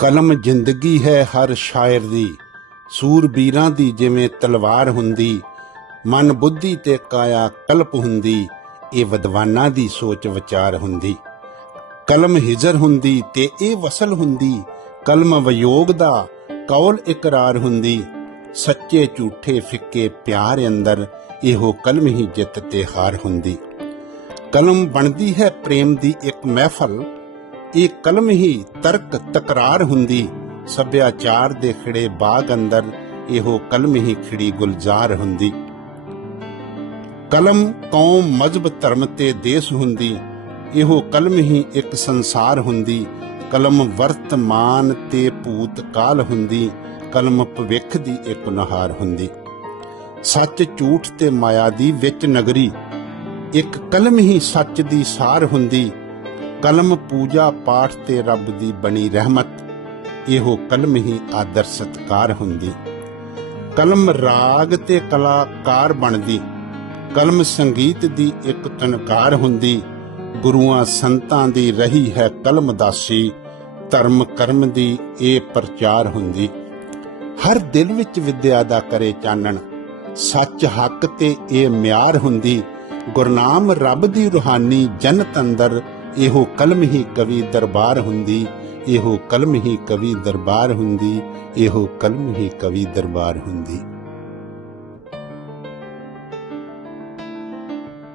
ਕਲਮ ਜ਼ਿੰਦਗੀ ਹੈ ਹਰ ਸ਼ਾਇਰ ਦੀ ਸੂਰਬੀਰਾਂ ਦੀ ਜਿਵੇਂ ਤਲਵਾਰ ਹੁੰਦੀ, ਮਨ ਬੁੱਧੀ ਤੇ ਕਾਇਆ ਕਲਪ ਹੁੰਦੀ, ਇਹ ਵਿਦਵਾਨਾਂ ਦੀ ਸੋਚ ਵਿਚਾਰ ਹੁੰਦੀ। ਕਲਮ ਹਿਜਰ ਹੁੰਦੀ ਤੇ ਇਹ ਵਸਲ ਹੁੰਦੀ, ਕਲਮ ਵਿਯੋਗ ਦਾ ਕੌਲ ਇਕਰਾਰ ਹੁੰਦੀ, ਸੱਚੇ ਝੂਠੇ ਫਿੱਕੇ ਪਿਆਰ ਅੰਦਰ ਇਹੋ ਕਲਮ ਹੀ ਜਿੱਤ ਤੇ ਹਾਰ ਹੁੰਦੀ। ਕਲਮ ਬਣਦੀ ਹੈ ਪ੍ਰੇਮ ਦੀ ਇੱਕ ਮਹਿਫਲ ਇਹ ਕਲਮ ਹੀ ਤਰਕ ਤਕਰਾਰ ਹੁੰਦੀ। ਸੱਭਿਆਚਾਰ ਦੇ ਖਿੜੇ ਬਾਗ ਅੰਦਰ ਇਹੋ ਕਲਮ ਹੀ ਖਿੜੀ ਗੁਲਜ਼ਾਰ ਹੁੰਦੀ। ਕਲਮ ਕੌਮ ਮਜ਼ਹਬ ਧਰਮ ਤੇ ਦੇਸ਼ ਹੁੰਦੀ। ਇਹੋ ਕਲਮ ਹੀ ਇੱਕ ਸੰਸਾਰ ਹੁੰਦੀ। ਕਲਮ ਵਰਤਮਾਨ ਤੇ ਭੂਤ ਕਾਲ ਹੁੰਦੀ। ਕਲਮ ਭਵਿੱਖ ਦੀ ਇੱਕ ਨਹਾਰ ਹੁੰਦੀ। ਸੱਚ ਝੂਠ ਤੇ ਮਾਇਆ ਦੀ ਵਿੱਚ ਨਗਰੀ। ਇੱਕ ਕਲਮ ਹੀ ਸੱਚ ਦੀ ਸਾਰ ਹੁੰਦੀ। ਕਲਮ ਪੂਜਾ ਪਾਠ ਤੇ ਰੱਬ ਦੀ ਬਣੀ ਰਹਿਮਤ, ਇਹੋ ਕਲਮ ਹੀ ਆਦਰ ਸਤਕਾਰ ਹੁੰਦੀ। ਕਲਮ ਰਾਗ ਤੇ ਕਲਾਕਾਰ ਬਣਦੀ। ਕਲਮ ਸੰਗੀਤ ਦੀ ਇੱਕ ਤਨਕਾਰ ਹੁੰਦੀ। ਗੁਰੂਆਂ ਸੰਤਾਂ ਦੀ ਰਹੀ ਹੈ ਕਲਮ ਦਾਸੀ। ਧਰਮ ਕਰਮ ਦੀ ਇਹ ਪ੍ਰਚਾਰ ਹੁੰਦੀ। ਹਰ ਦਿਲ ਵਿੱਚ ਵਿਦਿਆ ਦਾ ਕਰੇ ਚਾਨਣ। ਸੱਚ ਹੱਕ ਤੇ ਇਹ ਮਿਆਰ ਹੁੰਦੀ। ਗੁਰਨਾਮ ਰੱਬ ਦੀ ਰੂਹਾਨੀ ਜਨਤ ਅੰਦਰ ਇਹੋ ਕਲਮ ਹੀ ਕਵੀ ਦਰਬਾਰ ਹੁੰਦੀ, ਇਹੋ ਕਲਮ ਹੀ ਕਵੀ ਦਰਬਾਰ ਹੁੰਦੀ, ਇਹੋ ਕਲਮ ਹੀ ਕਵੀ ਦਰਬਾਰ ਹੁੰਦੀ।